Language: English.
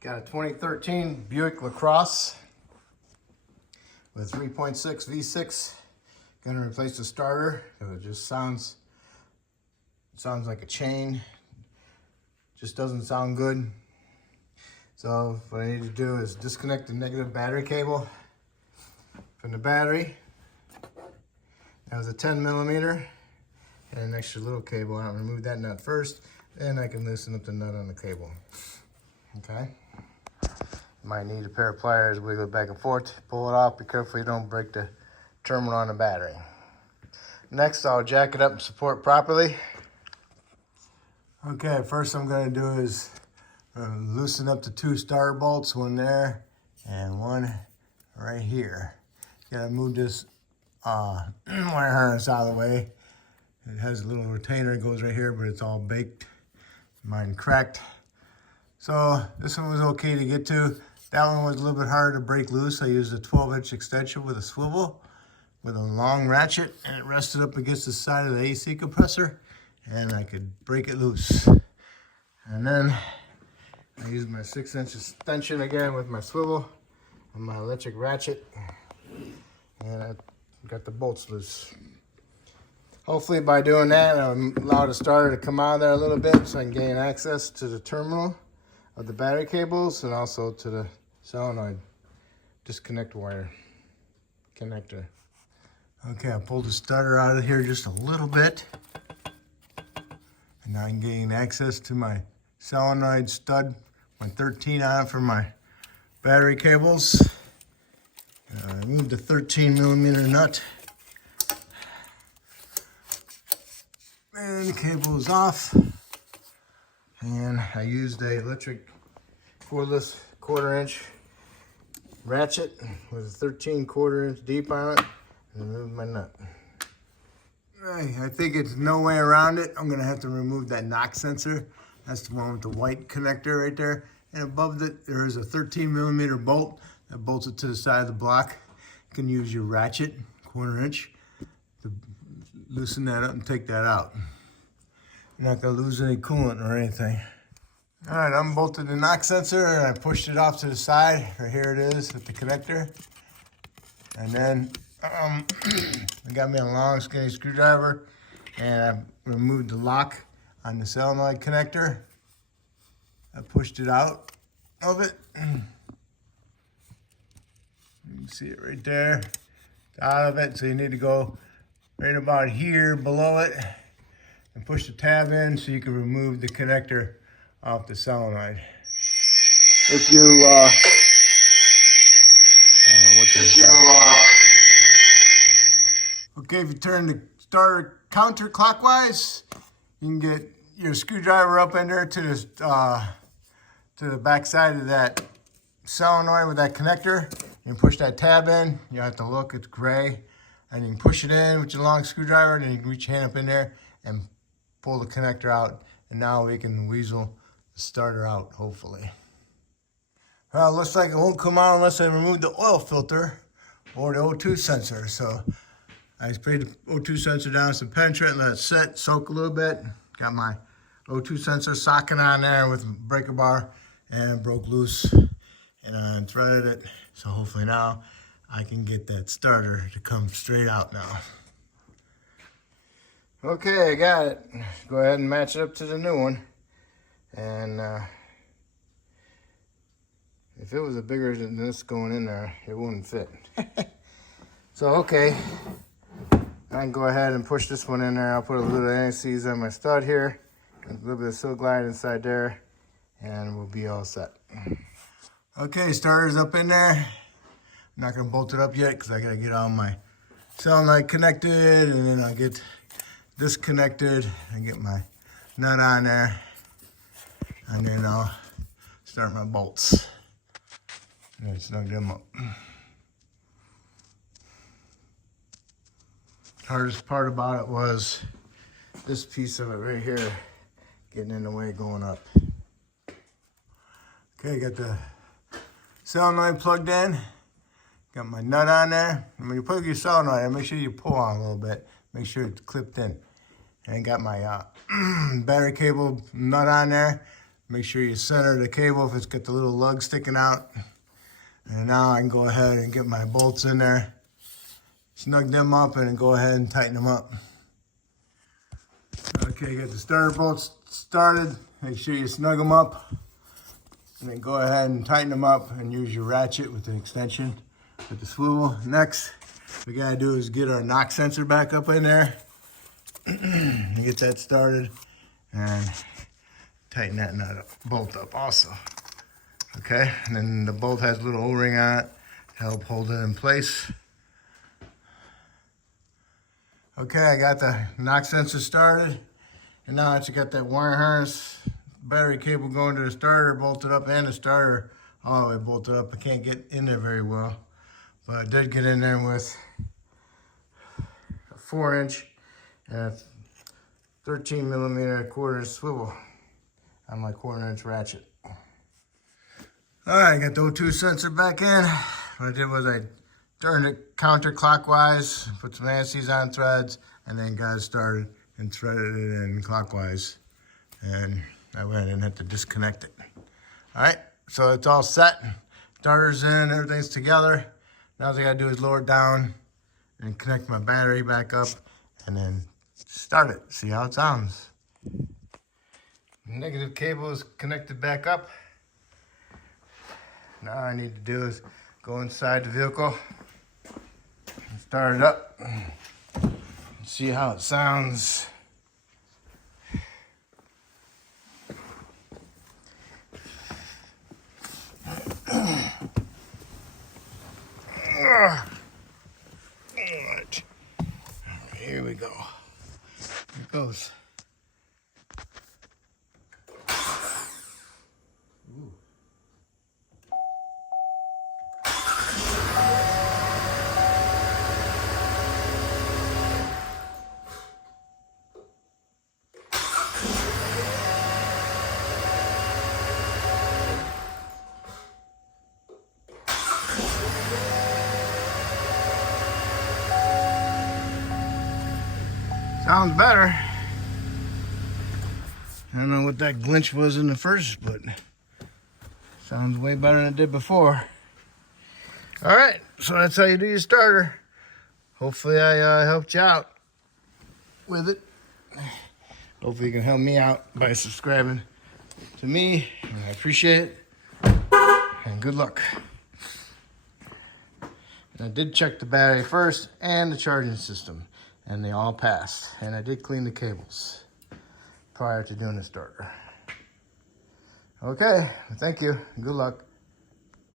Got a 2013 Buick Lacrosse with 3.6 V6. Gonna replace the starter because it just sounds like a chain. Just doesn't sound good. So what I need to do is disconnect the negative battery cable from the battery. That was a 10mm and an extra little cable. I'll remove that nut first, then I can loosen up the nut on the cable. Okay. Might need a pair of pliers, wiggle it back and forth, pull it off. Be careful you don't break the terminal on the battery. Next, I'll jack it up and support properly. Okay, first I'm going to do is loosen up the two starter bolts, one there and one right here. Gotta move this wire harness out of the way. It has a little retainer that goes right here, but it's all baked. Mine cracked. So this one was okay to get to. That one was a little bit harder to break loose. I used a 12-inch extension with a swivel with a long ratchet, and it rested up against the side of the AC compressor, and I could break it loose. And then I used my 6-inch extension again with my swivel and my electric ratchet, and I got the bolts loose. Hopefully by doing that, I'll allow the starter to come out of there a little bit so I can gain access to the terminal of the battery cables and also to the solenoid disconnect wire connector. Okay, I pulled the starter out of here just a little bit. And now I'm getting access to my solenoid stud, my 13 on for my battery cables. I removed the 13mm nut. And the cable is off. And I used a electric cordless 1/4-inch ratchet with a 13 1/4-inch deep on it and remove my nut. I think it's no way around it. I'm gonna have to remove that knock sensor. That's the one with the white connector right there. And above it, there is a 13mm bolt that bolts it to the side of the block. You can use your ratchet, 1/4-inch, to loosen that up and take that out. You're not gonna lose any coolant or anything. All right, unbolted the knock sensor and I pushed it off to the side. Right here it is with the connector. And then I got me a long skinny screwdriver and I removed the lock on the solenoid connector. I pushed it out of it. You can see it right there. It's out of it, so you need to go right about here below it and push the tab in so you can remove the connector off the solenoid. If you, okay, if you turn the starter counterclockwise, you can get your screwdriver up in there to the back side of that solenoid with that connector. You can push that tab in. You have to look, it's gray. And you can push it in with your long screwdriver, and then you can reach your hand up in there and pull the connector out. And now we can weasel the starter out, hopefully. Well, it looks like it won't come out unless I remove the oil filter or the O2 sensor. So I sprayed the O2 sensor down with some penetrant, let it sit, soak a little bit. Got my O2 sensor socking on there with a breaker bar, and it broke loose. And I unthreaded it. So hopefully now I can get that starter to come straight out now. Okay, I got it. Go ahead and match it up to the new one. And if it was a bigger than this going in there, it wouldn't fit. So, okay. I can go ahead and push this one in there. I'll put a little anti-seize on my stud here, a little bit of silk glide inside there, and we'll be all set. Okay, starter's up in there. I'm not gonna bolt it up yet because I gotta get all my solenoid connected, and then I'll get disconnected and get my nut on there, and then I'll start my bolts. And snug them up. Hardest part about it was this piece of it right here getting in the way going up. Okay, got the solenoid plugged in. Got my nut on there. And when you plug your solenoid, make sure you pull on a little bit. Make sure it's clipped in. And got my battery cable nut on there. Make sure you center the cable if it's got the little lug sticking out. And now I can go ahead and get my bolts in there, snug them up, and then go ahead and tighten them up. Okay, get the starter bolts started. Make sure you snug them up, and then go ahead and tighten them up and use your ratchet with the extension with the swivel. Next, what we gotta do is get our knock sensor back up in there. Get that started and tighten that nut up, bolt up also. Okay, and then the bolt has a little O-ring on it to help hold it in place. Okay, I got the knock sensor started, and now I just got that wire harness, battery cable going to the starter bolted up, and the starter all the way bolted up. I can't get in there very well, but I did get in there with a 4-inch and a 13mm quarter swivel on my 1/4-inch ratchet. All right, I got the O2 sensor back in. What I did was I turned it counterclockwise, put some anti-seize on threads, and then got it started and threaded it in clockwise. And that way I didn't have to disconnect it. All right, so it's all set. Starter's in, everything's together. Now all I gotta do is lower it down and connect my battery back up and then start it, see how it sounds. Negative cable is connected back up. Now all I need to do is go inside the vehicle and start it up and see how it sounds. All right, here we go. Here it goes. Sounds better. I don't know what that glitch was in the first, but sounds way better than it did before. All right, so that's how you do your starter. Hopefully I helped you out with it. Hopefully you can help me out by subscribing to me. I appreciate it. And good luck. And I did check the battery first and the charging system, and they all passed. And I did clean the cables prior to doing the starter. Okay, thank you. Good luck.